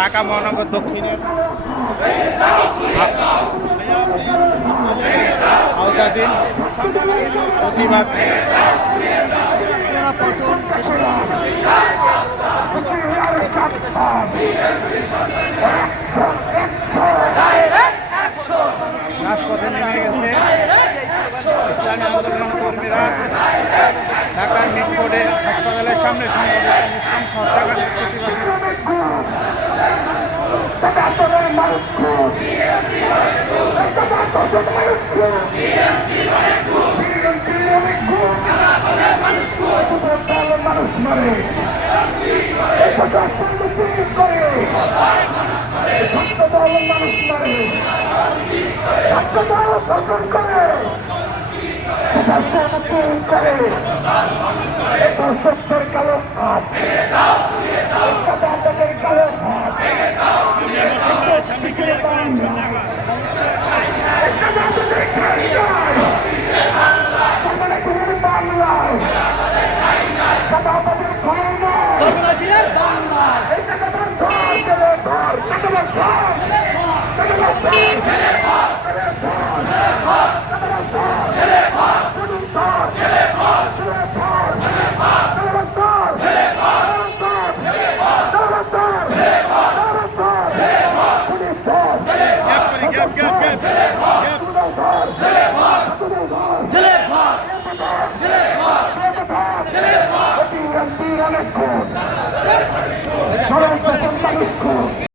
ঢাকা মহানগর দক্ষিণের আওতাধীন প্রতিবাদ রাজপথে নেমে গেছে ইসলামী আন্দোলন কর্মীরা। ঢাকার মিটফোর্ডে হাসপাতালের সামনে সংগঠিত নৃশংস হত্যাকাণ্ডের Get.